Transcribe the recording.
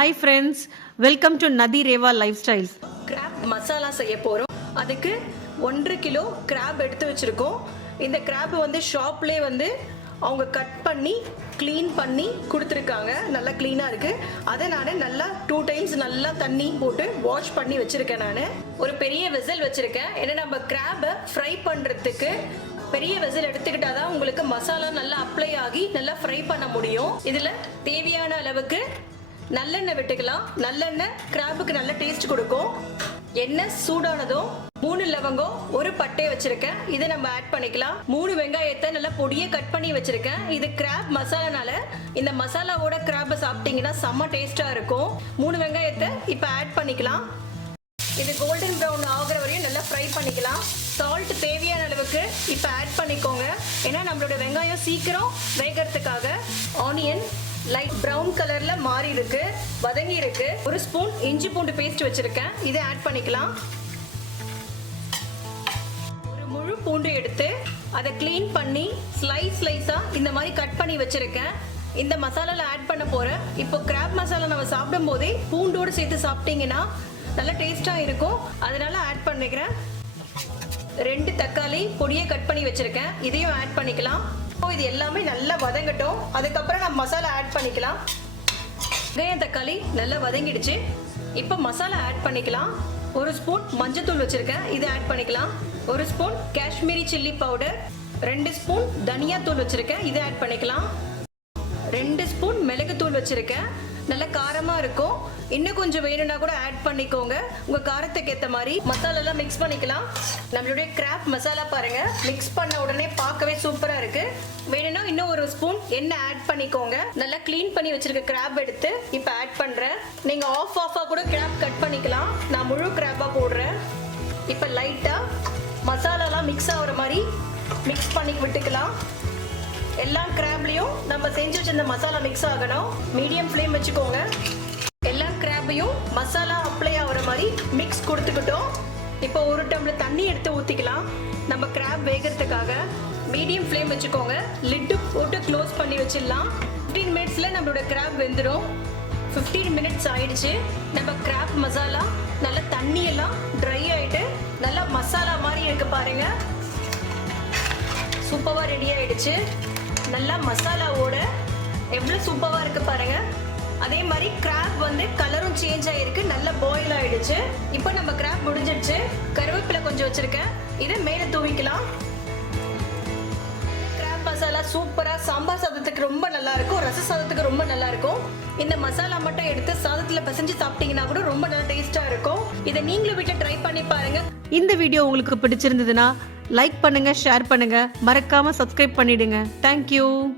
Hi friends welcome to Nadhi Reva lifestyles crab masala செய்ய போகிறோம் அதுக்கு ஒன்றரை கிலோ கிராப் எடுத்து வச்சுருக்கோம். இந்த கிராப் வந்து ஷாப்லேயே வந்து அவங்க கட் பண்ணி க்ளீன் பண்ணி கொடுத்துருக்காங்க. நல்லா க்ளீனாக இருக்குது அதை நான் நல்லா டூ டைம்ஸ் நல்லா தண்ணி போட்டு வாஷ் பண்ணி வச்சுருக்கேன் நான். ஒரு பெரிய வெசல் வச்சுருக்கேன். ஏன்னா நம்ம கிராப்பை ஃப்ரை பண்ணுறதுக்கு பெரிய வெசல் எடுத்துக்கிட்டா தான் உங்களுக்கு மசாலா நல்லா அப்ளை ஆகி நல்லா ஃப்ரை பண்ண முடியும். இதில் தேவையான அளவுக்கு நல்லெண்ணெய் விட்டுக்கலாம். நல்லெண்ணெய் கிராபுக்கு நல்ல டேஸ்ட் கொடுக்கும். எண்ணெய் சூடானதும் மூணு லவங்கம் ஒரு பட்டை வச்சிருக்கேன். இதை நம்ம ஆட் பண்ணிக்கலாம். மூணு வெங்காயத்தை நல்லா பொடியை கட் பண்ணி வச்சிருக்கேன். இது கிராப் மசாலானால இந்த மசாலாவோட கிராப்பை சாப்பிட்டீங்கன்னா செம்ம டேஸ்டா இருக்கும். மூணு வெங்காயத்தை இப்போ ஆட் பண்ணிக்கலாம். இது கோல்டன் ப்ரௌன் ஆகிற வரையும் நல்லா ஃப்ரை பண்ணிக்கலாம். சால்ட் தேவையான அளவுக்கு இப்போ ஆட் பண்ணிக்கோங்க. ஏன்னா நம்மளோட வெங்காயம் சீக்கிரம் வேகிறதுக்காக ஆனியன் லைட் ப்ரௌன் கலர்ல மாறி இருக்கு வதங்கி இருக்கு ஒரு ஸ்பூன் இஞ்சி பூண்டு பேஸ்ட் வச்சிருக்கேன். இதை ஆட் பண்ணிக்கலாம். ஒரு முழு பூண்டு எடுத்து அதை க்ளீன் பண்ணி ஸ்லைஸ் ஸ்லைஸாக இந்த மாதிரி கட் பண்ணி வச்சிருக்கேன். இந்த மசாலால ஆட் பண்ண போறேன் இப்போ கிராப் மசாலா நம்ம சாப்பிடும் போதே பூண்டோடு சேர்த்து சாப்பிட்டீங்கன்னா நல்ல டேஸ்ட்டாக இருக்கும். அதனால ஆட் பண்ணிக்கிறேன். ரெண்டு தக்காளி பொடியை கட் பண்ணி வச்சிருக்கேன். இதையும் ஆட் பண்ணிக்கலாம். இது எல்லாமே நல்லா வதங்கட்டும். அதுக்கப்புறம் நம்ம மசாலா ஆட் பண்ணிக்கலாம். வெங்காயம் தக்காளி நல்லா வதங்கிடுச்சு. இப்போ மசாலா ஆட் பண்ணிக்கலாம். ஒரு ஸ்பூன் மஞ்சத்தூள் வச்சுருக்கேன். இது ஆட் பண்ணிக்கலாம். ஒரு ஸ்பூன் காஷ்மீரி சில்லி பவுடர் ரெண்டு ஸ்பூன் தனியா தூள் வச்சுருக்கேன். இதை ஆட் பண்ணிக்கலாம். ரெண்டு ஸ்பூன் மிளகுத்தூள் வச்சுருக்கேன். நல்ல காரமா இருக்கும். இன்னும் கொஞ்சம் வேணும்னா கூட ஆட் பண்ணிக்கோங்க. உங்க காரத்துக்கு ஏத்த மாதிரி மசாலா எல்லாம் மிக்ஸ் பண்ணிக்கலாம். நம்மளுடைய கிராப் மசாலா பாருங்க. மிக்ஸ் பண்ண உடனே பார்க்கவே சூப்பரா இருக்கு. வேணும்னா இன்னும் ஒரு ஸ்பூன் எண்ணெய் ஆட் பண்ணிக்கோங்க. நல்லா க்ளீன் பண்ணி வச்சிருக்க கிராப் எடுத்து இப்போ ஆட் பண்றேன். நீங்க ஆஃப் ஆஃபா கூட கிராப் கட் பண்ணிக்கலாம். நான் முழு கிராப்பா போடுறேன். இப்போ லைட்டா மசாலாலாம் மிக்ஸ் ஆகுற மாதிரி மிக்ஸ் பண்ணி விட்டுக்கலாம். எல்லா கிராப்லயும் நம்ம செஞ்சு வச்சிருந்த மசாலா மிக்ஸ் ஆகணும். மீடியம் ஃப்ளேம் வச்சுக்கோங்க. எல்லா கிராப்பையும் மசாலா அப்ளை ஆகிற மாதிரி மிக்ஸ் கொடுத்துக்கிட்டோம். இப்போ ஒரு டம்ளர் தண்ணி எடுத்து ஊற்றிக்கலாம் நம்ம கிராப் வேகிறதுக்காக மீடியம் ஃப்ளேம் வச்சுக்கோங்க. லிட்டு போட்டு க்ளோஸ் பண்ணி வச்சிடலாம். ஃபிஃப்டீன் மினிட்ஸில் நம்மளோட கிராப் வெந்துடும் ஃபிஃப்டீன் மினிட்ஸ் ஆயிடுச்சு. நம்ம கிராப் மசாலா நல்லா தண்ணியெல்லாம் ட்ரை ஆகிட்டு நல்லா மசாலா மாதிரி இருக்கு பாருங்க. சூப்பராக ரெடி ஆயிடுச்சு. நல்லா மசாலாவோட எவ்வளோ சூப்பராக இருக்கு பாருங்க. அதே மாதிரி கிராப் வந்து கலரும் சேஞ்ச் ஆயிருக்கு நல்லா பாயில் ஆயிடுச்சு. இப்போ நம்ம கிராப் முடிஞ்சிடுச்சு. கருவேப்பிலை கொஞ்சம் வச்சிருக்கேன். இதை மேலே தூவிக்கலாம். கிராப் மசாலா சூப்பரா சாம்பார் சாதத்துக்கு ரொம்ப நல்லா இருக்கும். ரச சாதத்துக்கு ரொம்ப நல்லா இருக்கும். இந்த மசாலா மட்டும் எடுத்து சாதத்துல பிசைஞ்சு சாப்பிட்டீங்கன்னா கூட ரொம்ப நல்லா டேஸ்டா இருக்கும். இதை நீங்களும் வீட்டில் ட்ரை பண்ணி பாருங்க. இந்த வீடியோ உங்களுக்கு பிடிச்சிருந்ததுன்னா லைக் பண்ணுங்க ஷேர் பண்ணுங்க. மறக்காம சப்ஸ்கிரைப் பண்ணிடுங்க. தேங்க்யூ